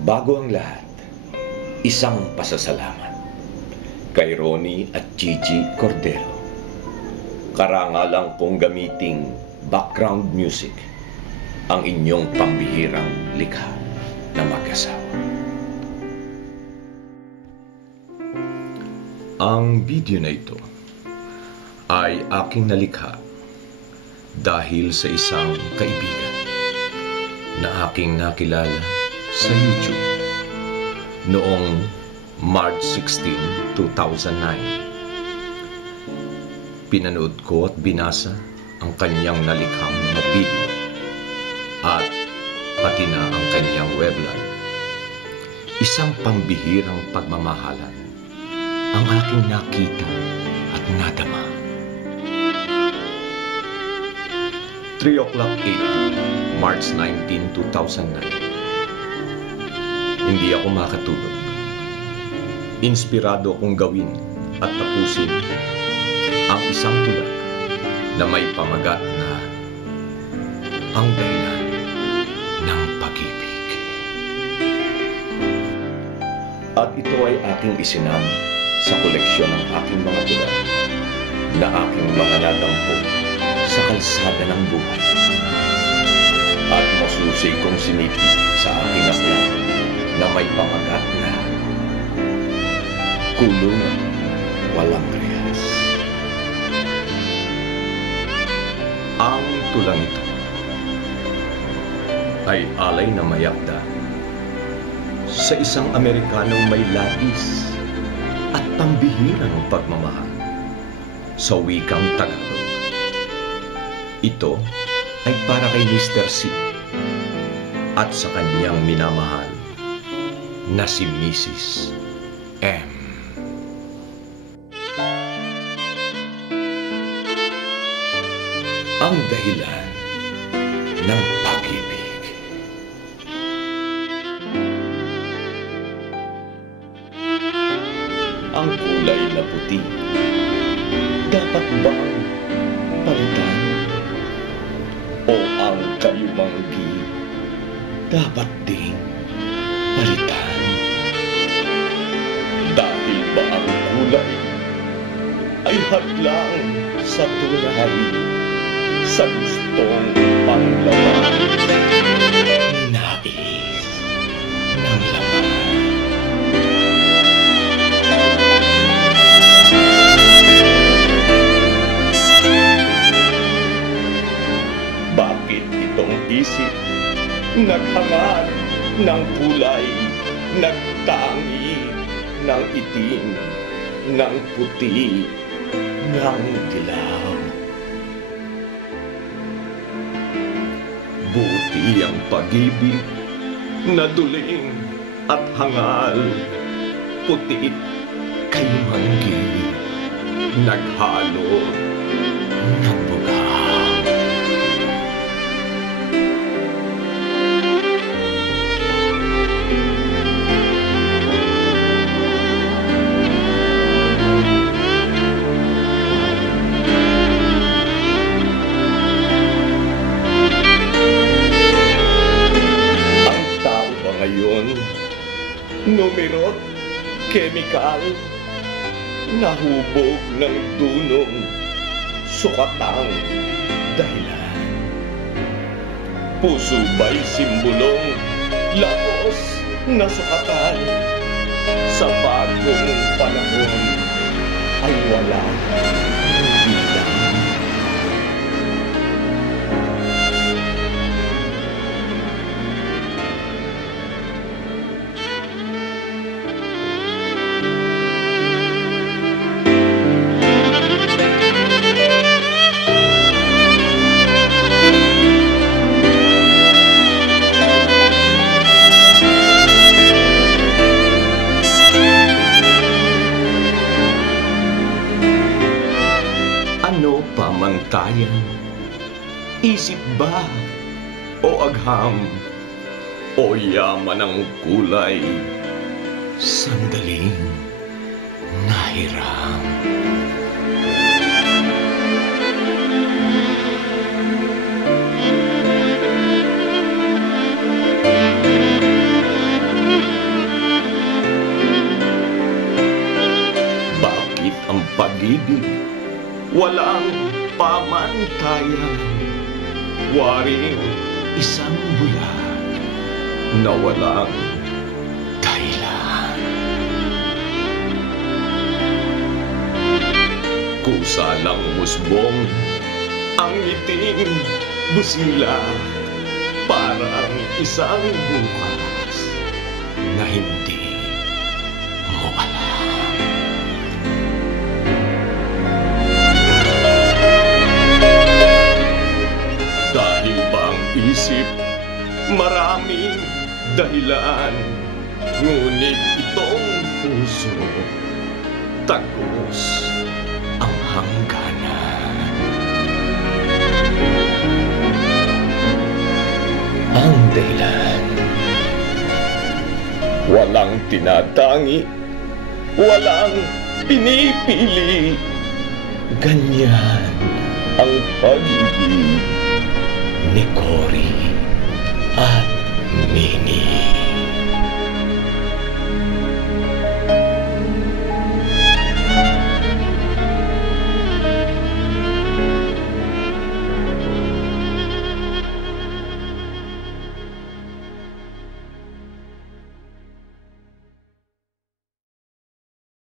Bago ang lahat, isang pasasalamat kay Ronnie at Gigi Cordero. Karangalang kong gamiting background music ang inyong pambihirang likha na mag-asawa. Ang video na ito ay aking nalikha dahil sa isang kaibigan na aking nakilala sa YouTube noong March 16, 2009. Pinanood ko at binasa ang kanyang nalikhang mga video at pati na ang kanyang weblog. Isang pambihirang pagmamahalan ang aking nakita at nadama. 3:08, March 19, 2009. Hindi ako makatulog. Inspirado akong gawin at tapusin ang isang tula na may pamagat na ang dahilan ng pag-ibig. At ito ay aking isinama sa koleksyon ng aking mga tula na aking mga nadampo sa kalsada ng buhay. At masusig kong sinipi sa aking aklat na may pamagat na kulungan walang rehas. Ang tulang ito ay alay na mayakda sa isang Amerikanong may labis at pambihirang pagmamahal sa wikang Tagalog. Ito ay para kay Mr. C at sa kanyang minamahal na si Mrs. M. Ang dahilan ng pag-ibig. Ang kulay na puti, dapat bang palitan? O ang kalimanggi, dapat ding palitan? Dahil ba ang kulay ay hadlang sa tunay sa gustong panglaban? Nais ng laman. Bakit itong isip naghangad ng kulay, nagtangi ng itim, ng puti, ng dilaw? Buti ang pag-ibig na duling at hangal, puti kay manggi, naghalo ng bugaw. Numerot, chemical, nahubog ng dunong, sukatang dahilan. Puso ba'y simbolong laos na sukatan? Sa bagong panahon ay wala ng bilang. Ano pamantayan? Isip ba o agham? O yaman ng kulay? Sandaling nahiram. pag-ibig, walang pamantayan. Waring isang bulan na walang dahilan. Kusa ng musbong ang ngiting busila, parang isang bukas na hindi mo alam. Dahil bang isip maraming dahilan, ngunit itong puso tagos ang hangganan. Ang dahilan, walang tinatangi, walang pinipili. Ganyan ang pag-ibig ni Cory at Minnie.